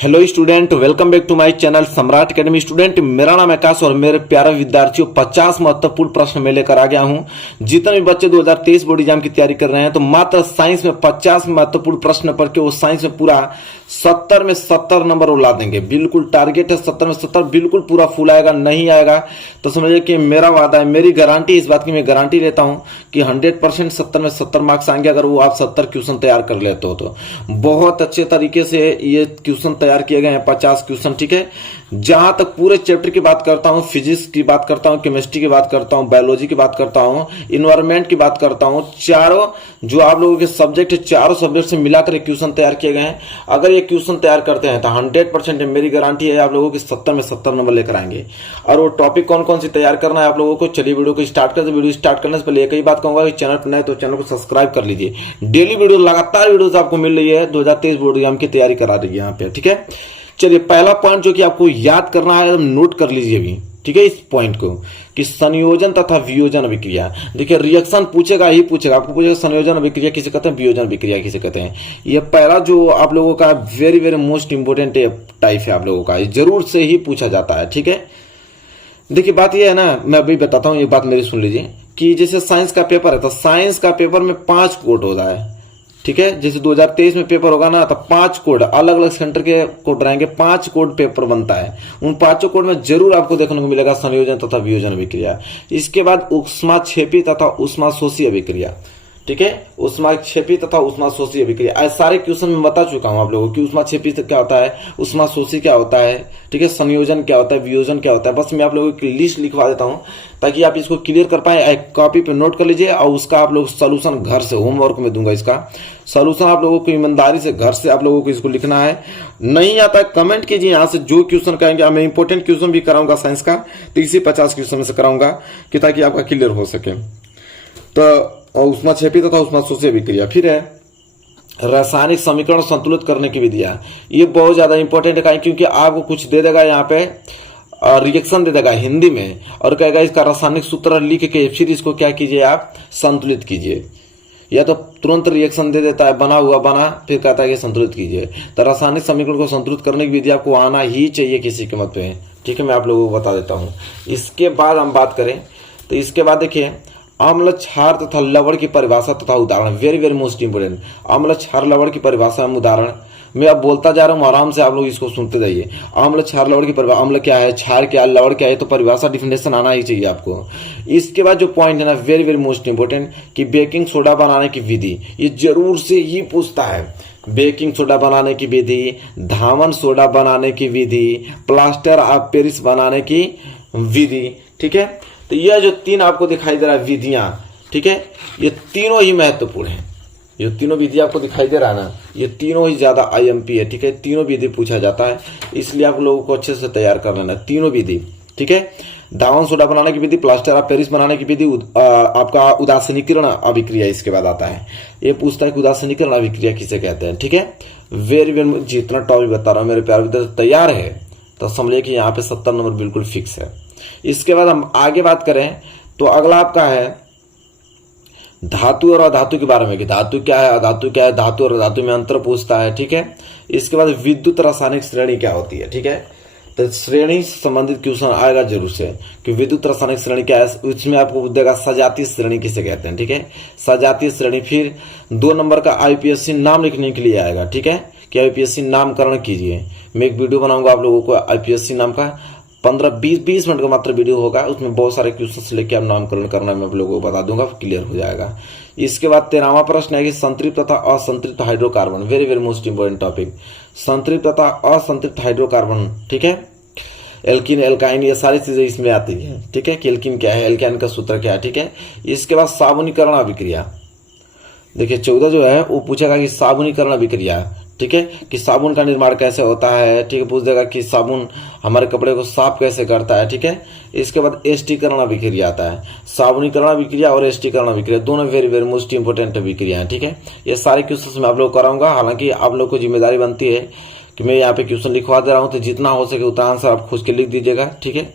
Hello student, welcome back to my channel Samrat academy. Student, मेरा नाम आकाश और मेरे प्यारे विद्यार्थियों 50 महत्वपूर्ण प्रश्न मैं लेकर आ गया हूं। जितने भी बच्चे 2023 बोर्ड एग्जाम की तैयारी कर रहे हैं तो मात्र साइंस में 50 महत्वपूर्ण प्रश्न पढ़ के वो साइंस में पूरा 70 में 70 नंबर उड़ा देंगे। बिल्कुल टारगेट है 70 में 70, बिल्कुल पूरा फुल आएगा। नहीं आएगा तो समझिए कि मेरा वादा है, मेरी गारंटी इस बात की, मैं गारंटी लेता हूं कि 100% 70 में 70 मार्क्स आएंगे अगर वो आप 70 क्वेश्चन तैयार कर लेते हो तो। बहुत अच्छे तरीके से ये क्वेश्चन तैयार किए गए हैं, 50 क्वेश्चन, ठीक है। जहां तक पूरे चैप्टर की बात करता हूं, फिजिक्स की बात करता हूं, केमिस्ट्री की बात करता हूं, बायोलॉजी की बात करता हूं, इन्वायरमेंट की बात करता हूं, चारों जो आप लोगों के सब्जेक्ट है, चारों सब्जेक्ट से मिलाकर एक क्वेश्चन तैयार किए गए हैं। अगर ये क्वेश्चन तैयार करते हैं तो 100% मेरी गारंटी है आप लोगों के 70 में 70 नंबर लेकर आएंगे। और वो टॉपिक कौन कौन सी तैयार करना है आप लोगों को, चलिए वीडियो को स्टार्ट करते। वीडियो स्टार्ट करने से पहले एक ही बात कहूंगा कि चैनल पर नए तो चैनल को सब्सक्राइब कर लीजिए। डेली वीडियो, लगातार वीडियोस आपको मिल रही है, 2023 बोर्ड एग्जाम की तैयारी करा रही है यहाँ पे, ठीक है। चलिए, पहला पॉइंट जो कि आपको याद करना है, नोट कर लीजिए अभी, ठीक है, इस पॉइंट को, कि संयोजन तथा वियोजन अभिक्रिया। देखिए, रिएक्शन पूछेगा ही पूछेगा, आपको पूछेगा संयोजन अभिक्रिया किसे कहते हैं, वियोजन अभिक्रिया किसे कहते हैं। ये पहला जो आप लोगों का very very most important type है आप लोगों का, जरूर से ही पूछा जाता है, ठीक है। देखिए, बात ये है ना, मैं अभी बताता हूं, ये बात मेरी सुन लीजिए, कि जैसे साइंस का पेपर है तो साइंस का पेपर में 5 कोड होता है, ठीक है। जैसे 2023 में पेपर होगा ना तो 5 कोड, अलग अलग सेंटर के कोड रहेंगे, 5 कोड पेपर बनता है। उन 5 कोड में जरूर आपको देखने को मिलेगा संयोजन तथा वियोजन अभिक्रिया। इसके बाद ऊष्माक्षेपी तथा ऊष्माशोषी अभिक्रिया, ठीक है, ऊष्माक्षेपी तथा ऊष्माशोषी अभिक्रिया। आज सारे क्वेश्चन में बता चुका हूं आप लोगों को कि ऊष्माक्षेपी क्या होता है, ऊष्माशोषी क्या होता है, ठीक है, संयोजन क्या होता है, वियोजन क्या होता है। बस मैं आप लोगों की लिस्ट लिखवा देता हूं ताकि आप इसको क्लियर कर पाए। एक कॉपी पे नोट कर लीजिए और उसका आप लोग सोल्यूशन घर से, होमवर्क में दूंगा, इसका सोल्यूशन आप लोगों को ईमानदारी से घर से आप लोगों को इसको लिखना है। नहीं आता कमेंट कीजिए, यहाँ से जो क्वेश्चन कहेंगे, मैं इंपोर्टेंट क्वेश्चन भी कराऊंगा साइंस का, तो इसी 50 क्वेश्चन में से कराऊंगा कि ताकि आपका क्लियर हो सके। तो ऊष्माक्षेपी तथा ऊष्माशोषी अभिक्रिया। फिर है रासायनिक समीकरण संतुलित करने की विधियां। ये बहुत ज्यादा इंपॉर्टेंट है, क्योंकि आपको कुछ दे देगा यहाँ पे, रिएक्शन दे देगा हिंदी में और कहेगा इसका रासायनिक सूत्र लिख के फिर इसको क्या कीजिए, आप संतुलित कीजिए। या तो तुरंत रिएक्शन दे देता है, बना हुआ बना, फिर कहता है कि संतुलित कीजिए। तो रासायनिक समीकरण को संतुलित करने की विधि आपको आना ही चाहिए किसी कीमत पे, ठीक है। मैं आप लोगों को बता देता हूँ। इसके बाद हम बात करें तो इसके बाद देखिए, अम्ल, क्षार तथा लवण की परिभाषा तथा उदाहरण। वेरी वेरी मोस्ट इंपोर्टेंट, अम्ल, क्षार, लवण की परिभाषा एवं उदाहरण। मैं अब बोलता जा रहा हूं, आराम से आप लोग इसको सुनते जाइए। अम्ल, क्षार, लवण की परिभाषा। अम्ल क्या है, क्षार क्या है, लवण क्या है, तो परिभाषा डिफिनेशन आना ही चाहिए आपको। इसके बाद जो पॉइंट है ना, वेरी वेरी मोस्ट इंपोर्टेंट, कि बेकिंग सोडा बनाने की विधि। ये जरूर से ही पूछता है। बेकिंग सोडा बनाने की विधि, धामन सोडा बनाने की विधि, प्लास्टर ऑफ पेरिस बनाने की विधि, ठीक है। तो यह जो 3 आपको दिखाई दे रहा है विधियां, ठीक है, ये तीनों ही महत्वपूर्ण है। ये तीनों विधि आपको दिखाई दे रहा है ना, ये तीनों ही ज्यादा आईएमपी है, ठीक है। तीनों विधि पूछा जाता है, इसलिए आप लोगों को अच्छे से तैयार कर लेना, तीनों विधि, ठीक है। धावन सोडा बनाने की विधि, प्लास्टर ऑफ पेरिस बनाने की विधि, आपका उदासीनीकरण अभिक्रिया इसके बाद आता है। ये पूछता है कि उदासीनीकरण अभिक्रिया किसे कहते हैं, ठीक है। वेरी वेरी, जितना टॉपिक बता रहा हूं मेरे प्यारे विद्यार्थी, तैयार है तो समझिए कि यहाँ पे 70 नंबर बिल्कुल फिक्स है। इसके बाद हम आगे बात करें तो अगला आपका है धातु और अधातु के बारे में, कि धातु क्या है, अधातु क्या है, धातु और अधातु में अंतर पूछता है, ठीक है। इसके बाद विद्युत रासायनिक श्रेणी क्या होती है, ठीक है। तो श्रेणी संबंधित क्वेश्चन आएगा जरूर से कि विद्युत रासायनिक श्रेणी क्या है। उसमें आपको देगा सजातीय श्रेणी किसे कहते हैं, ठीक है, सजातीय श्रेणी। फिर 2 नंबर का आईपीएससी नाम लिखने के लिए आएगा, ठीक है, कि आईपीएससी नामकरण कीजिए। मैं एक वीडियो बनाऊंगा आप लोगों को आईपीएससी नाम का, 15-20 मिनट का मात्र वीडियो होगा, उसमें बहुत सारे क्वेश्चन लेके आप नामकरण करना मैं आप लोगों को बता दूंगा, क्लियर हो जाएगा। इसके बाद 13वां प्रश्न है कि संतृप्त तथा असंतृप्त hydrocarbon. Very very most important topic, संतृप्त तथा असंतृप्त हाइड्रोकार्बन, ठीक है। एल्किन, एल्काइन, ये सारी चीजें इसमें आती है, ठीक है, कि एल्किन क्या है, एल्काइन का सूत्र क्या है, ठीक है। इसके बाद साबुनीकरण अभिक्रिया। देखिए 14 जो है वो पूछेगा कि साबुनीकरण अभिक्रिया, ठीक है, कि साबुन का निर्माण कैसे होता है, ठीक है, पूछ देगा कि साबुन हमारे कपड़े को साफ कैसे करता है, ठीक है। इसके बाद एस्टीकरण अभिक्रिया आता है। साबुनीकरण अभिक्रिया और एस्टीकरण अभिक्रिया दोनों वेरी वेरी मोस्ट इंपोर्टेंट अभिक्रिया है, ठीक है। ये सारे क्वेश्चन मैं आप लोग कराऊंगा, हालांकि आप लोग को जिम्मेदारी बनती है कि मैं यहाँ पे क्वेश्चन लिखवा दे रहा हूँ, तो जितना हो सके उतना आंसर आप खुद के लिख दीजिएगा, ठीक है।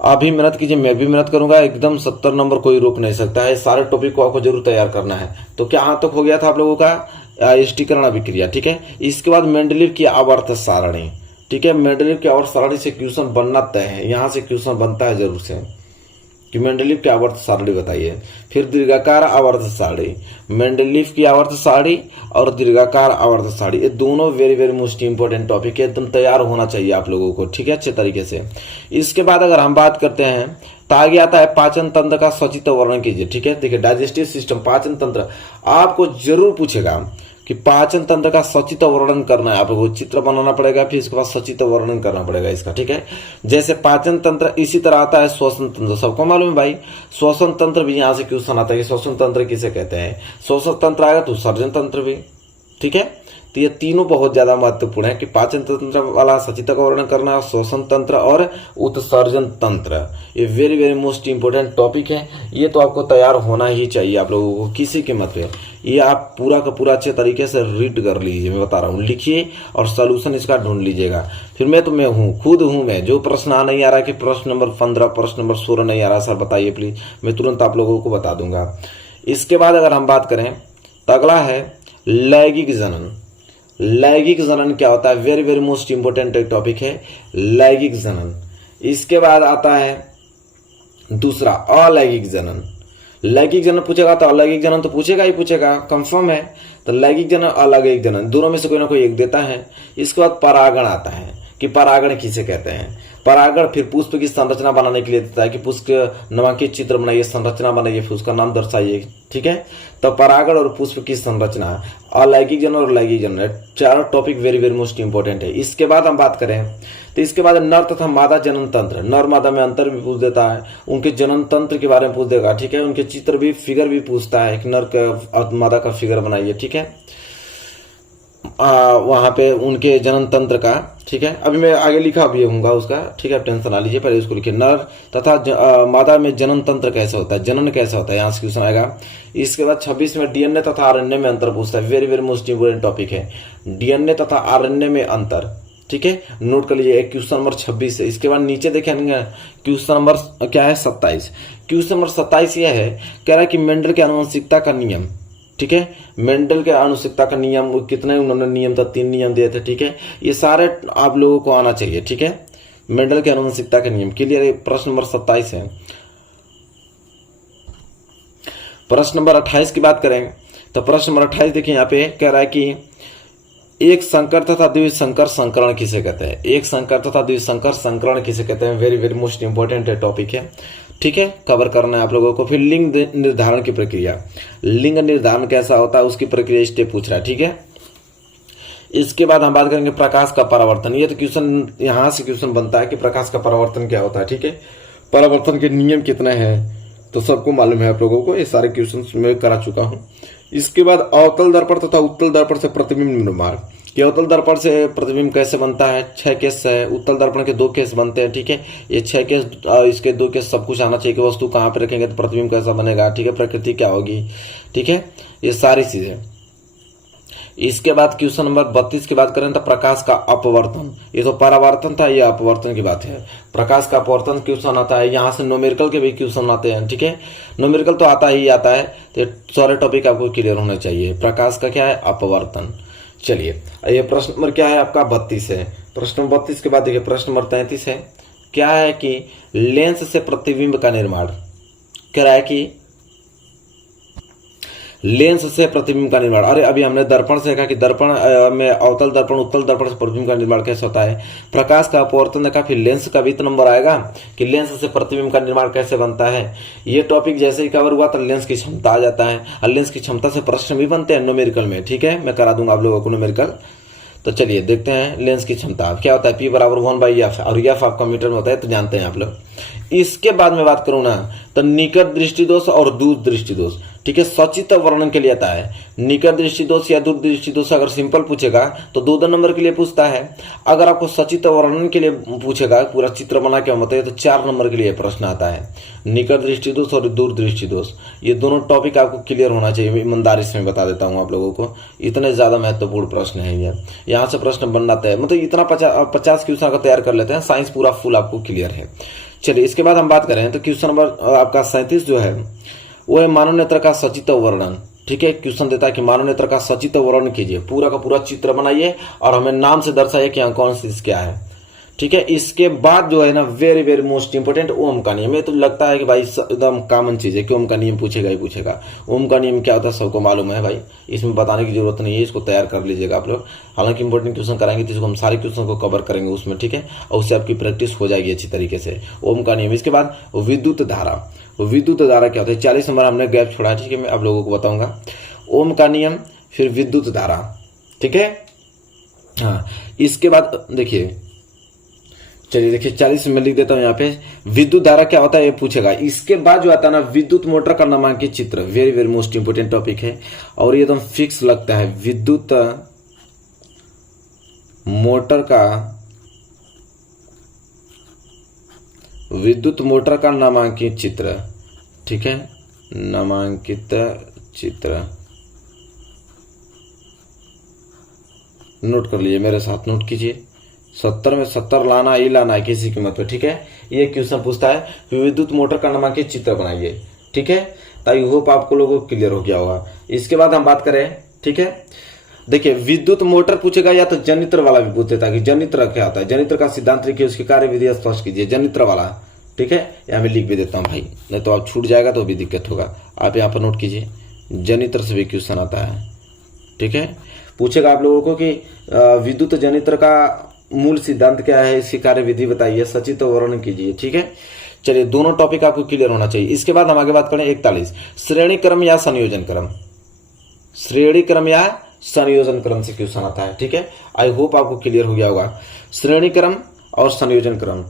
आप भी मेहनत कीजिए, मैं भी मेहनत करूंगा, एकदम 70 नंबर कोई रोक नहीं सकता है। सारे टॉपिक को आपको जरूर तैयार करना है। तो क्या यहाँ तक हो गया था आप लोगों का स्टीकरण अभिक्रिया, ठीक है। इसके बाद मेंडलीव की आवर्त सारणी, ठीक है। मेंडलीव की आवर्त सारणी से क्वेश्चन बनना तय है, यहां से क्वेश्चन बनता है जरूर से कि मेंडलीव की आवर्त सारणी बताइए। फिर दीर्घाकार आवर्त सारणी, मेंडलीव की आवर्त सारणी और दीर्घाकार आवर्त सारणी, ये दोनों very very most important topic है, एकदम तैयार होना चाहिए आप लोगों को, ठीक है, अच्छे तरीके से। इसके बाद अगर हम बात करते हैं तो आगे आता है पाचन तंत्र का सचित्र वर्णन कीजिए, ठीक है। देखिए डाइजेस्टिव सिस्टम, पाचन तंत्र आपको जरूर पूछेगा कि पाचन तंत्र का सचित्र वर्णन करना है, आपको चित्र बनाना पड़ेगा, फिर इसके बाद सचित्र वर्णन करना पड़ेगा इसका, ठीक है। जैसे पाचन तंत्र, इसी तरह आता है श्वसन तंत्र, सबको मालूम है भाई, श्वसन तंत्र भी यहां से क्वेश्चन आता है कि श्वसन तंत्र किसे कहते हैं। श्वसन तंत्र आएगा तो सर्जन तंत्र भी, ठीक है। तो ये तीनों बहुत ज्यादा महत्वपूर्ण है कि पाचन तंत्र वाला सचित्र का वर्णन करना, श्वसन तंत्र और उत्सर्जन तंत्र, ये very very most important topic है। ये तो आपको तैयार होना ही चाहिए आप लोगों को, किसी कीमत पे। ये आप पूरा का पूरा अच्छे तरीके से रीड कर लीजिए, मैं बता रहा हूँ, लिखिए और सोल्यूशन इसका ढूंढ लीजिएगा। फिर मैं खुद हूँ मैं, जो प्रश्न आ नहीं आ रहा है कि प्रश्न नंबर 15, प्रश्न नंबर 16 नहीं आ रहा सर बताइए प्लीज, मैं तुरंत आप लोगों को बता दूंगा। इसके बाद अगर हम बात करें तो अगला है लैंगिक जनन। लैंगिक जनन क्या होता है, वेरी वेरी मोस्ट इंपोर्टेंट एक टॉपिक है लैंगिक जनन। इसके बाद आता है दूसरा अलैंगिक जनन। लैंगिक जनन पूछेगा तो अलैंगिक जनन तो पूछेगा ही पूछेगा, कंफर्म है। तो लैंगिक जनन अलैंगिक जनन दोनों में से कोई ना कोई एक देता है। इसके बाद परागण आता है कि परागण किसे कहते हैं। परागण फिर पुष्प की संरचना बनाने के लिए देता है कि पुष्प नामांकित चित्र बनाइए, संरचना बनाइए, फिर उसका नाम दर्शाइए, ठीक है। तो परागण और पुष्प की संरचना, अलैंगिक जनन और लैंगिक जनन, चारों topic very very most important है। इसके बाद हम बात करें तो इसके बाद नर तथा मादा जनन तंत्र, नर मादा में अंतर भी पूछ देता है, उनके जनन तंत्र के बारे में पूछ देगा, ठीक है। उनके चित्र भी, फिगर भी पूछता है कि नर का मादा का फिगर बनाइए, ठीक है, वहां पे उनके जनन तंत्र का, ठीक है। अभी मैं आगे लिखा भी हूँगा उसका, ठीक है, टेंशन ना लीजिए, पहले उसको लिखिए। नर तथा मादा में जनन तंत्र कैसे होता है, जनन कैसा होता है, यहाँ से क्वेश्चन आएगा। इसके बाद 26 में डीएनए तथा आरएनए में अंतर पूछता है, very very most important topic है डीएनए तथा आरएनए में अंतर, ठीक है, नोट कर लीजिए। क्वेश्चन नंबर 26 है। इसके बाद नीचे देखेंगे क्वेश्चन नंबर क्या है 27। क्वेश्चन नंबर 27 यह है, कह रहा है कि मेंडल के आनुवंशिकता का नियम, ठीक है। मेंडल के आनुवंशिकता का नियम कितने उन्होंने नियम था, 3 नियम दिए थे, ठीक है। ये सारे आप लोगों को आना चाहिए, ठीक है। मेंडल के आनुवंशिकता का नियम क्लियर, प्रश्न नंबर 27 है। प्रश्न नंबर 28 की बात करें तो प्रश्न नंबर 28 देखिए, यहाँ पे कह रहा है कि एक संकर तथा द्विसंकर संकरण किसे कहते हैं। एक संकर तथा द्विसंकर संकरण किसे कहते हैं, very very most important topic है, ठीक है, कवर करना है आप लोगों को। फिर लिंग निर्धारण की प्रक्रिया, लिंग निर्धारण कैसा होता है उसकी प्रक्रिया स्टेप पूछ रहा है, ठीक है। इसके बाद हम बात करेंगे प्रकाश का परावर्तन। ये तो क्वेश्चन यहां से क्वेश्चन बनता है कि प्रकाश का परावर्तन क्या होता है, ठीक है। परावर्तन के नियम कितने हैं तो सबको मालूम है आप लोगों को, ये सारे क्वेश्चन मैं करा चुका हूं। इसके बाद अवतल दर्पण तथा उत्तल दर्पण से प्रतिबिंब निर्माण, कि अवतल दर्पण से प्रतिबिंब कैसे बनता है, 6 केस है, उत्तल दर्पण के 2 केस बनते हैं, ठीक है। ये 6 केस, इसके 2 केस सब कुछ आना चाहिए कि वस्तु कहाँ पे रखेंगे तो प्रतिबिंब कैसा बनेगा, ठीक है, प्रकृति क्या होगी, ठीक है, ये सारी चीजें। इसके बाद क्वेश्चन नंबर 32 की बात करें तो प्रकाश का अपवर्तन, ये तो परावर्तन था, ये अपवर्तन की बात है। प्रकाश का अपवर्तन क्वेश्चन आता है, यहाँ से न्यूमेरिकल के भी क्वेश्चन आते हैं, ठीक है। न्यूमेरिकल तो आता ही आता है, तो सारे टॉपिक आपको क्लियर होने चाहिए। प्रकाश का क्या है, अपवर्तन। चलिए ये प्रश्न नंबर क्या है आपका 32 है। प्रश्न नंबर 32 के बाद देखिए प्रश्न नंबर 33 है, क्या है कि लेंस से प्रतिबिंब का निर्माण, कह रहा है कि लेंस से प्रतिबिंब का निर्माण। अरे अभी हमने दर्पण से देखा कि दर्पण में अवतल दर्पण उत्तल दर्पण से प्रतिबिंब का निर्माण कैसे होता है। प्रकाश का अपवर्तन देखा, फिर लेंस का भी तो नंबर आएगा कि लेंस से प्रतिबिंब का निर्माण कैसे बनता है। ये टॉपिक जैसे ही कवर हुआ तो लेंस की क्षमता आ जाता है, और लेंस की क्षमता से प्रश्न भी बनते हैं न्यूमेरिकल में, ठीक है, मैं करा दूंगा आप लोगों को न्यूमेरिकल। तो चलिए देखते हैं लेंस की क्षमता क्या होता है, P बराबर 1/f, और एफ आपका मीटर में होता है तो जानते हैं आप लोग। इसके बाद में बात करूं ना तो निकट दृष्टि दोष और दूर दृष्टि दोष, ठीक है, सचित्र वर्णन के लिए आता है। निकट दृष्टि दोष या दूर दृष्टि दोष अगर सिंपल पूछेगा तो 2 नंबर के लिए पूछता है। अगर आपको सचित्र वर्णन के लिए पूछेगा, पूरा चित्र बना के बताइए, तो 4 नंबर के लिए प्रश्न आता है। निकट दृष्टि दोष और दूर दृष्टि दोष, ये दोनों टॉपिक आपको क्लियर होना चाहिए, ईमानदारी से मैं बता देता हूँ आप लोगों को, इतने ज्यादा महत्वपूर्ण प्रश्न है ये, यहाँ से प्रश्न बनना तय, मतलब इतना 50 क्वेश्चन का तैयार कर लेते हैं, साइंस पूरा फुल आपको क्लियर है। चलिए इसके बाद हम बात करें तो क्वेश्चन नंबर आपका 37 जो है वो है मानव नेत्र का सचित्र वर्णन, ठीक है। क्वेश्चन देता है कि मानव नेत्र का सचित्र वर्णन कीजिए, पूरा का पूरा चित्र बनाइए और हमें नाम से दर्शाइए कि कौन सी क्या है, ठीक है। इसके बाद जो है ना वेरी वेरी मोस्ट इंपोर्टेंट ओम का नियम। ये तो लगता है कि भाई एकदम कॉमन चीज है कि ओम का नियम पूछेगा ही पूछेगा। ओम का नियम क्या होता है सबको मालूम है भाई, इसमें बताने की जरूरत नहीं है, इसको तैयार कर लीजिएगा आप लोग। हालांकि इंपॉर्टेंट क्वेश्चन कराएंगे तो इसको हम सारे क्वेश्चन को कवर करेंगे उसमें, ठीक है, और उससे आपकी प्रैक्टिस हो जाएगी अच्छी तरीके से। ओम का नियम। इसके बाद विद्युत धारा। विद्युत धारा क्या होता है, 40 नंबर हमने गैप छोड़ा है, ठीक है, मैं आप लोगों को बताऊंगा। ओम का नियम, फिर विद्युत धारा, ठीक है। हाँ, इसके बाद देखिए, चलिए देखिए 40 में लिख देता हूं यहाँ पे, विद्युत धारा क्या होता है ये पूछेगा। इसके बाद जो आता है ना विद्युत मोटर का नामांकित चित्र, very very most important topic है और ये एकदम फिक्स लगता है। विद्युत मोटर का नामांकित चित्र, ठीक है, नामांकित चित्र नोट कर लीजिए, मेरे साथ नोट कीजिए। 70 में 70 लाना ही लाना है किसी कीमत पे, ठीक है। ये क्वेश्चन पूछता है कि विद्युत मोटर का नामांकित चित्र बनाइए, ठीक है। तो आई होप आपको लोगों को क्लियर हो गया होगा। इसके बाद हम बात करें, ठीक है, देखिए विद्युत मोटर पूछेगा या तो जनित्र वाला भी पूछ देता है कि जनित्र क्या होता है, जनित्र का सिद्धांत लिखिए, उसकी कार्य विधि स्पष्ट कीजिए, जनित्र वाला, ठीक है। यहाँ मैं लिख भी देता हूँ भाई, नहीं तो आप छूट जाएगा तो भी दिक्कत होगा। आप यहाँ पर नोट कीजिए, जनित्र से भी क्वेश्चन आता है, ठीक है। पूछेगा आप लोगों को कि विद्युत जनित्र का मूल सिद्धांत क्या है, इसकी कार्य विधि बताइए, सचित्र वर्णन कीजिए, ठीक है। चलिए दोनों टॉपिक आपको क्लियर होना चाहिए। इसके बाद हम आगे बात करें 41, श्रेणी क्रम या संयोजन क्रम। श्रेणी क्रम या संयोजन क्रम से क्वेश्चन आता है, ठीक है। आई होप आपको क्लियर हो गया होगा। श्रेणी क्रम और संयोजन क्रम,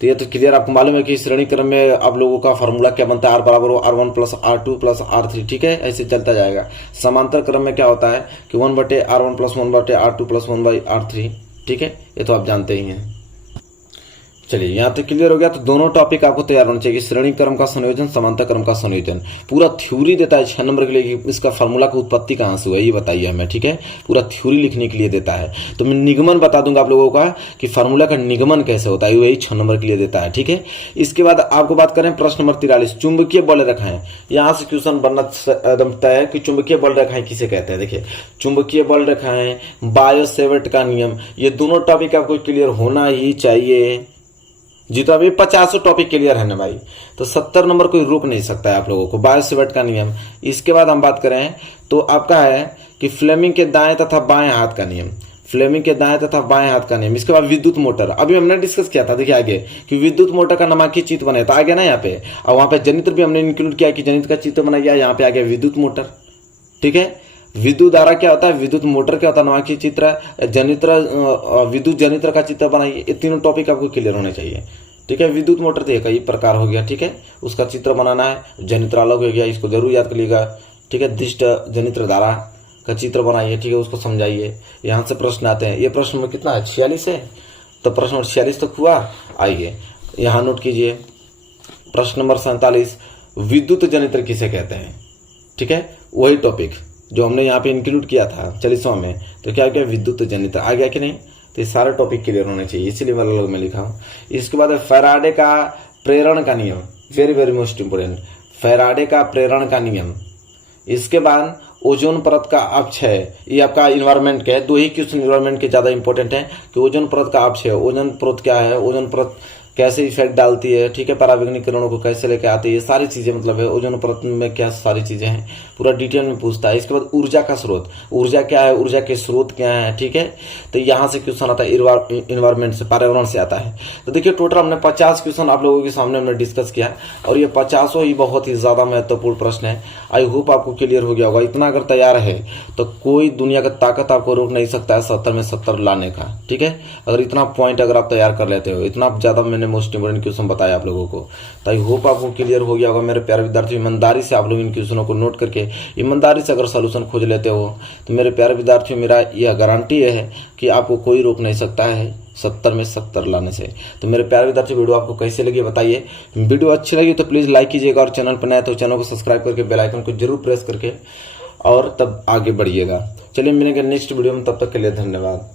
तो ये तो क्लियर आपको मालूम है कि श्रेणी क्रम में आप लोगों का फॉर्मूला क्या बनता है, R बराबर R1 plus R2 plus R3, ठीक है, ऐसे चलता जाएगा। समांतर क्रम में क्या होता है कि 1/R1 plus 1/R2 plus 1/R3, ठीक है, ये तो आप जानते ही हैं। चलिए यहाँ तक क्लियर हो गया। तो दोनों टॉपिक आपको तैयार होना चाहिए, श्रेणी क्रम का संयोजन, समांतर क्रम का संयोजन। पूरा थ्योरी देता है 6 नंबर के लिए कि इसका फार्मूला की उत्पत्ति कहाँ से हुआ ये बताइए हमें, ठीक है। पूरा थ्योरी लिखने के लिए देता है। तो मैं निगमन बता दूंगा आप लोगों का कि फार्मूला का निगमन कैसे होता है, वही 6 नंबर के लिए देता है, ठीक है। इसके बाद आपको बात करें प्रश्न नंबर 43, चुंबकीय बल रेखाएं। यहाँ से क्वेश्चन बनना एकदम तय है कि चुंबकीय बल रेखाएं किसे कहते हैं। देखिए चुंबकीय बल रेखाएं, बायो-सेवर्ट का नियम, ये दोनों टॉपिक आपको क्लियर होना ही चाहिए। जी तो अभी 50 टॉपिक क्लियर है ना भाई, तो 70 नंबर कोई रोक नहीं सकता है आप लोगों को। बायो-सेवर्ट का नियम। इसके बाद हम बात करें तो आपका है कि फ्लेमिंग के दाएं तथा बाएं हाथ का नियम, फ्लेमिंग के दाएं तथा बाएं हाथ का नियम। इसके बाद विद्युत मोटर, अभी हमने डिस्कस किया था, देखिए आगे कि विद्युत मोटर का नामांकित चित्र बने, तो आ गया ना यहाँ पे, और वहां पे जनित्र भी हमने इंक्लूड किया कि जनित्र का चित्र बनाया, यहाँ पे आ गया विद्युत मोटर, ठीक है। विद्युत धारा क्या होता है, विद्युत मोटर क्या होता है, नामांकित चित्र, जनित्र, विद्युत जनित्र का चित्र बनाइए। ये तीनों टॉपिक आपको क्लियर होने चाहिए, ठीक है। विद्युत मोटर तो कई प्रकार हो गया, ठीक है, उसका चित्र बनाना है। जनित्र अलग हो गया, इसको जरूर याद कर लीजिएगा, ठीक है। दिष्ट जनित्र धारा का चित्र बनाइए, ठीक है, उसको समझाइए। यहाँ से प्रश्न आते हैं, ये प्रश्न में कितना है 46 है, तो प्रश्न नंबर 46 तक हुआ। आइए यहाँ नोट कीजिए, प्रश्न नंबर 47, विद्युत जनित्र किसे कहते हैं, ठीक है। वही टॉपिक जो हमने यहाँ पे इंक्लूड किया था 40वां में, तो क्या क्या विद्युत जनित्र आ गया कि नहीं। तो ये सारे टॉपिक क्लियर होने चाहिए, इसीलिए मैं अलग में लिखा हूँ। इसके बाद फैराडे का प्रेरण का नियम, very very most important, Faraday का प्रेरण का नियम। इसके बाद ओजोन परत का अपक्षय, ये आपका इन्वायरमेंट के है, 2 ही क्वेश्चन इन्वायरमेंट के ज्यादा इंपॉर्टेंट है कि ओजोन परत का अपक्षय, ओजोन परत क्या है, ओजोन परत कैसे इफेक्ट डालती है, ठीक है, परावैंगनिक किरणों को कैसे लेके आती है, ये सारी चीजें मतलब है ओजोन परत में क्या सारी चीजें हैं, पूरा डिटेल में पूछता है। इसके बाद ऊर्जा का स्रोत, ऊर्जा क्या है, ऊर्जा के स्रोत क्या है, ठीक है। तो यहाँ से क्वेश्चन आता है इन्वायरमेंट से, पर्यावरण से आता है। तो देखिए टोटल हमने 50 क्वेश्चन आप लोगों के सामने हमने डिस्कस किया, और ये 50 ही बहुत ही ज्यादा महत्वपूर्ण प्रश्न है। आई होप आपको क्लियर हो गया होगा। इतना अगर तैयार है तो कोई दुनिया का ताकत आपको रोक नहीं सकता है 70 में 70 लाने का, ठीक है। अगर इतना पॉइंट अगर आप तैयार कर लेते हो, इतना ज्यादा मैंने मोस्ट इंपोर्टेंट क्वेश्चन बताया आप लोगों को, तो आई होप आपको क्लियर हो गया होगा। मेरे प्यारे विद्यार्थी, ईमानदारी से आप लोग इन क्वेश्चनों को नोट करके ईमानदारी से अगर सलूशन खोज लेते हो, तो मेरे प्यारे विद्यार्थियों मेरा यह गारंटी है कि आपको कोई रोक नहीं सकता है 70 में 70 लाने से। तो मेरे प्यारे विद्यार्थी, वीडियो आपको कैसे लगी बताइए। वीडियो अच्छी लगी तो प्लीज लाइक कीजिएगा, और चैनल पर नया तो चैनल को सब्सक्राइब करके बेल आइकन को जरूर प्रेस करके और तब आगे बढ़िएगा। चलिए मिलेंगे नेक्स्ट वीडियो में, तब तक के लिए धन्यवाद।